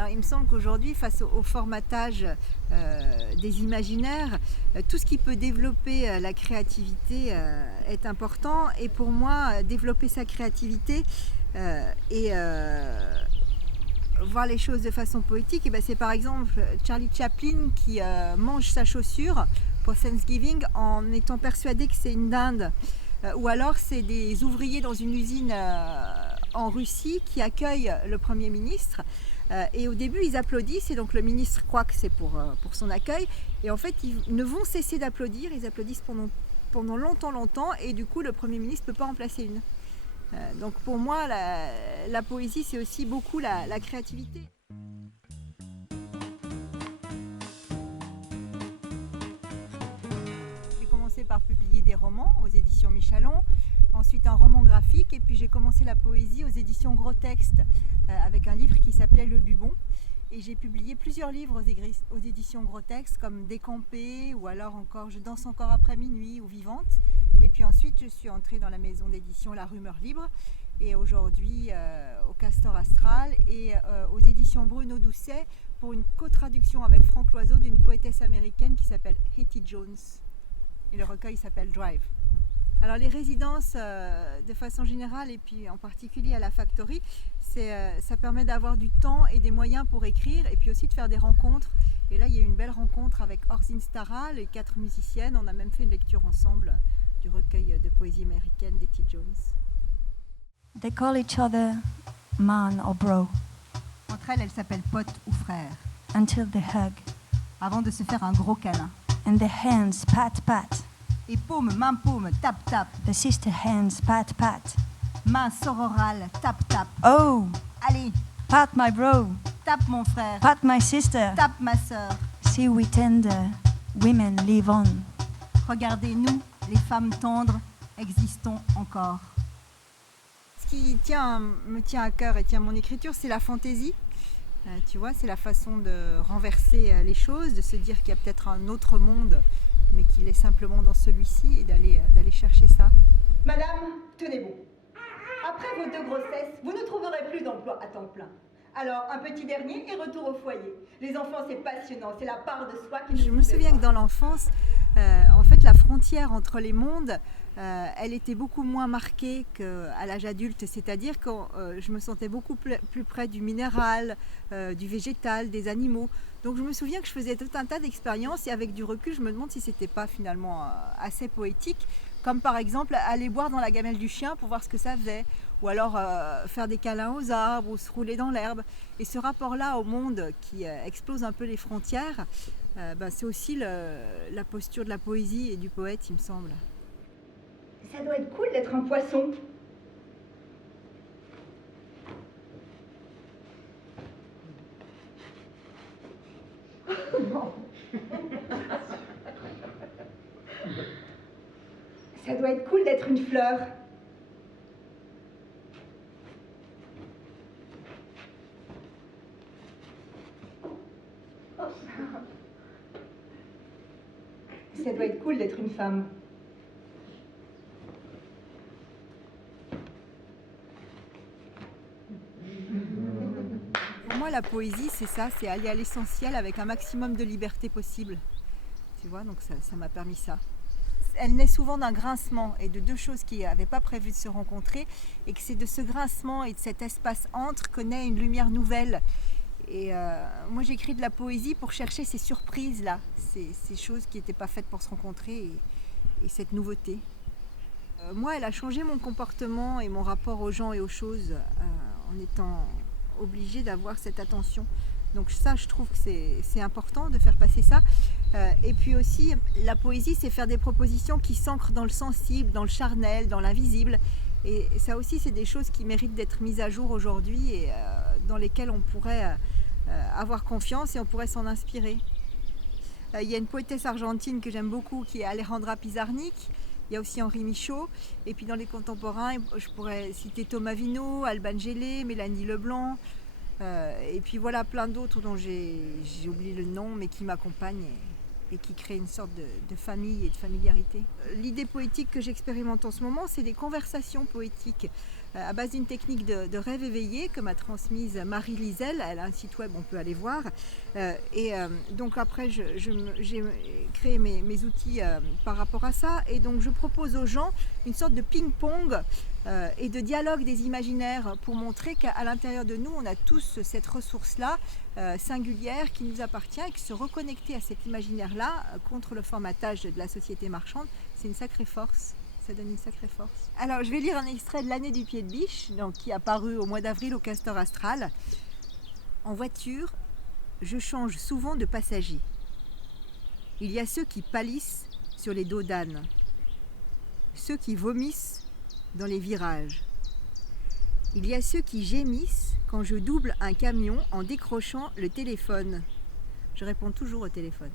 Alors il me semble qu'aujourd'hui, face au formatage des imaginaires, tout ce qui peut développer la créativité est important. Et pour moi, développer sa créativité et voir les choses de façon poétique, et ben c'est par exemple Charlie Chaplin qui mange sa chaussure pour Thanksgiving en étant persuadé que c'est une dinde. Ou alors c'est des ouvriers dans une usine en Russie qui accueillent le Premier ministre. Et au début ils applaudissent et donc le ministre croit que c'est pour son accueil. Et en fait ils ne vont cesser d'applaudir, ils applaudissent pendant longtemps et du coup le Premier ministre ne peut pas en placer une. Donc pour moi la poésie c'est aussi beaucoup la créativité. J'ai commencé par publier des romans aux éditions Michalon, ensuite un roman graphique, et puis j'ai commencé la poésie aux éditions Gros Texte avec un livre qui s'appelait Le Bubon. Et j'ai publié plusieurs livres aux éditions Gros Texte comme Décampé ou alors encore Je danse encore après minuit ou Vivante. Et puis ensuite je suis entrée dans la maison d'édition La Rumeur Libre et aujourd'hui au Castor Astral et aux éditions Bruno Doucet pour une co-traduction avec Franck Loiseau d'une poétesse américaine qui s'appelle Hetty Jones. Et le recueil s'appelle Drive. Alors les résidences de façon générale et puis en particulier à la Factory, ça permet d'avoir du temps et des moyens pour écrire et puis aussi de faire des rencontres. Et là il y a eu une belle rencontre avec Orzine Stara, les 4 musiciennes. On a même fait une lecture ensemble du recueil de poésie américaine d'Hetty Jones. They call each other man or bro Entre elles, elles s'appellent pote ou frère, until they hug avant de se faire un gros câlin. and their hands pat pat. Et paume, main paume, tape tape, The sister hands pat pat. main sororale, tape tape. Oh, Allez, pat my bro, tape mon frère, pat my sister. tape ma sœur. See we tender women live on. Regardez-nous, les femmes tendres, existons encore. Ce qui me tient à cœur et tient mon écriture, c'est la fantaisie. Tu vois, c'est la façon de renverser les choses, de se dire qu'il y a peut-être un autre monde, mais qu'il est simplement dans celui-ci et d'aller chercher ça. Madame, tenez bon. Après vos 2 grossesses, vous ne trouverez plus d'emploi à temps plein. Alors, un petit dernier et retour au foyer. Les enfants, c'est passionnant, c'est la part de soi qui Je me souviens que dans l'enfance, en fait, la frontière entre les mondes, elle était beaucoup moins marquée qu'à l'âge adulte. C'est-à-dire que je me sentais beaucoup plus près du minéral, du végétal, des animaux. Donc je me souviens que je faisais tout un tas d'expériences et avec du recul, je me demande si c'était pas finalement assez poétique. Comme par exemple aller boire dans la gamelle du chien pour voir ce que ça faisait. Ou alors faire des câlins aux arbres ou se rouler dans l'herbe. Et ce rapport-là au monde qui explose un peu les frontières, c'est aussi la posture de la poésie et du poète, il me semble. Ça doit être cool d'être un poisson. Ça doit être cool d'être une fleur. Ça doit être cool d'être une femme. Pour moi, la poésie, c'est ça, c'est aller à l'essentiel avec un maximum de liberté possible. Tu vois, donc ça m'a permis ça. Elle naît souvent d'un grincement et de 2 choses qui n'avaient pas prévu de se rencontrer et que c'est de ce grincement et de cet espace entre que naît une lumière nouvelle. Et moi, j'écris de la poésie pour chercher ces surprises-là, ces choses qui n'étaient pas faites pour se rencontrer et cette nouveauté. Moi, elle a changé mon comportement et mon rapport aux gens et aux choses en étant obligée d'avoir cette attention. Donc ça, je trouve que c'est important de faire passer ça. Et puis aussi, la poésie, c'est faire des propositions qui s'ancrent dans le sensible, dans le charnel, dans l'invisible. Et ça aussi, c'est des choses qui méritent d'être mises à jour aujourd'hui et dans lesquelles on pourrait avoir confiance et on pourrait s'en inspirer. Il y a une poétesse argentine que j'aime beaucoup qui est Alejandra Pizarnik. Il y a aussi Henri Michaud. Et puis dans les contemporains, je pourrais citer Thomas Vino, Alban Gélé, Mélanie Leblanc. Et puis voilà, plein d'autres dont j'ai oublié le nom, mais qui m'accompagnent et qui crée une sorte de famille et de familiarité. L'idée poétique que j'expérimente en ce moment, c'est des conversations poétiques à base d'une technique de rêve éveillé que m'a transmise Marie Lisel. Elle a un site web, on peut aller voir. Donc après, j'ai créé mes outils par rapport à ça. Et donc je propose aux gens une sorte de ping-pong et de dialogue des imaginaires pour montrer qu'à l'intérieur de nous, on a tous cette ressource-là singulière qui nous appartient et que se reconnecter à cet imaginaire-là contre le formatage de la société marchande, c'est une sacrée force. Ça donne une sacrée force. Alors, je vais lire un extrait de L'année du pied de biche, donc, qui est apparu au mois d'avril au Castor Astral. En voiture, je change souvent de passager. Il y a ceux qui pâlissent sur les dos d'âne, ceux qui vomissent dans les virages. Il y a ceux qui gémissent quand je double un camion en décrochant le téléphone. Je réponds toujours au téléphone.